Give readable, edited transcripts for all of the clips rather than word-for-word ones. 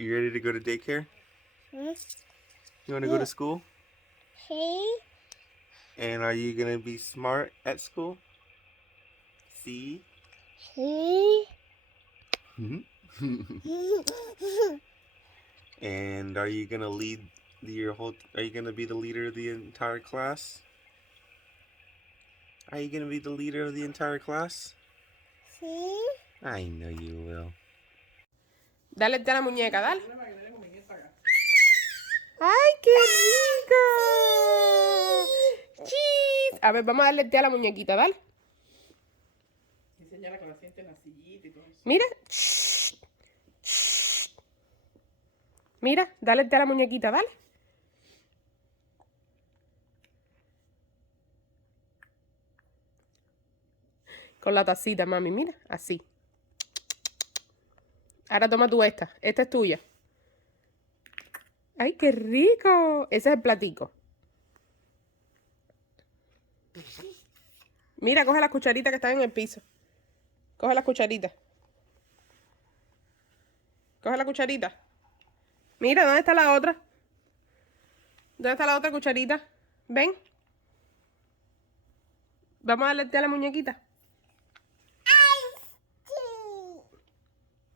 You ready to go to daycare? You want to go to school? Hey. And are you going to be smart at school? See? Hey. And are you going to lead are you going to be the leader of the entire class? Are you going to be the leader of the entire class? Sí. I know you will. Dale a la muñeca, dale. ¡Ay, qué rico! ¡Chis! A ver, vamos a darle té a la muñequita, dale. Enseñala que la siente en la sillita y todo eso. Mira. Mira, dale té a la muñequita, dale. Con la tacita, mami, mira, así. Ahora toma tú esta. Esta es tuya. ¡Ay, qué rico! Ese es el platico. Mira, coge las cucharitas que están en el piso. Coge las cucharitas. Coge la cucharita. Mira, ¿dónde está la otra? ¿Dónde está la otra cucharita? ¿Ven? Vamos a darle té a la muñequita.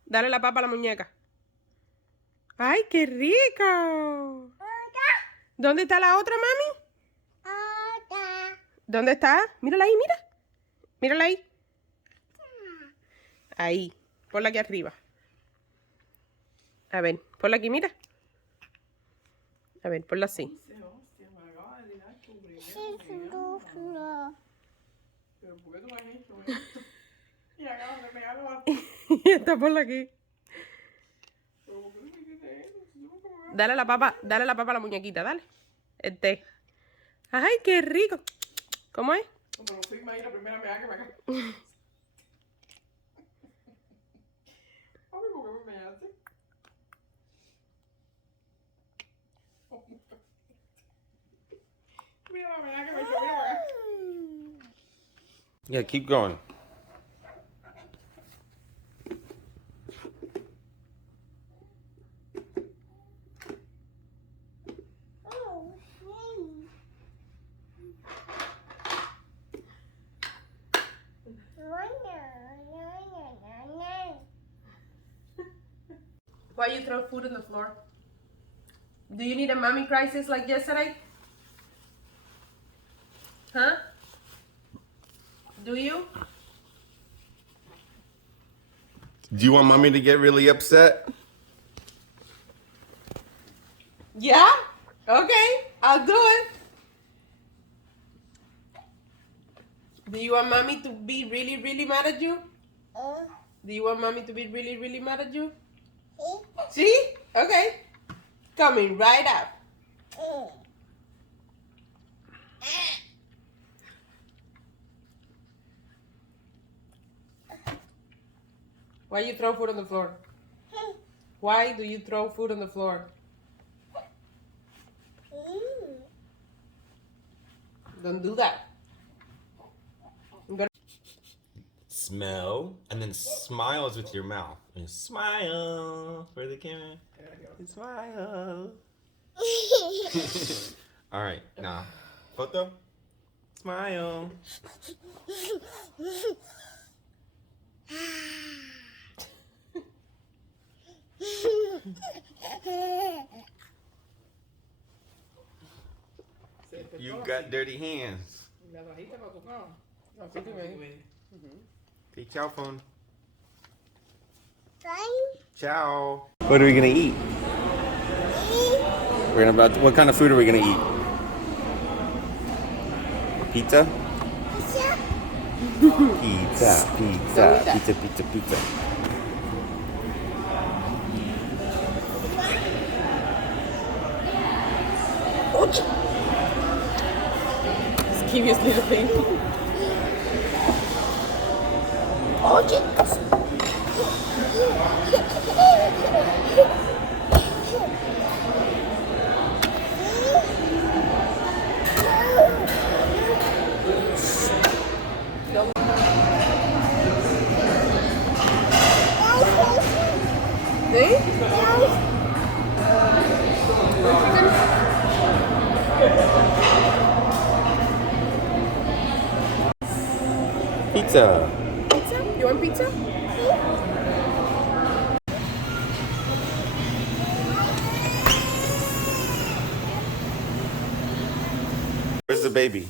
Dale la papa a la muñeca. ¡Ay, qué rico! ¿Dónde está la otra, mami? ¿Dónde está? Mírala ahí, mira. Mírala ahí. Ahí. Ponla aquí arriba. A ver, ponla aquí, mira. A ver, ponla así. Pero ¿por qué tú me has hecho esto? Y acabas de pegarlo a... Esta, ponla aquí. Pero ¿por qué tú me hiciste eso? Si yo nunca me voy a... Dale la papa a la muñequita, dale. El té. ¡Ay, qué rico! ¿Cómo es? No, pero firma ahí la primera mea que me cae. Ay, ¿por qué me measte? Mira la mea que me echó, mira para acá. Yeah, keep going. Why you throw food on the floor? Do you need a mommy crisis like yesterday? Huh? Do you? Do you want mommy to get really upset? Yeah? Okay, I'll do it. Do you want mommy to be really, really mad at you? Do you want mommy to be really, really mad at you? See? Okay. Coming right up. Why you throw food on the floor? Why do you throw food on the floor? Don't do that. Smell, and then smiles with your mouth. And smile for the camera. And smile. All right, now, photo. Smile. You got dirty hands. La trajiste para tu cama. Así que me... Say ciao, phone. Ciao. What are we gonna eat? What kind of food are we gonna eat? Pizza? Pizza, pizza, pizza, pizza, pizza. Mischievous little thing. ¿Sí? Pizza. Pizza? You want pizza? Where's the baby?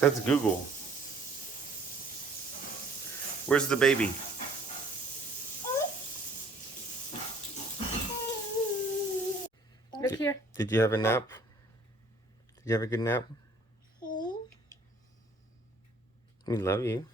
That's Google. Where's the baby? Look here. Did you have a nap? Did you have a good nap? We love you.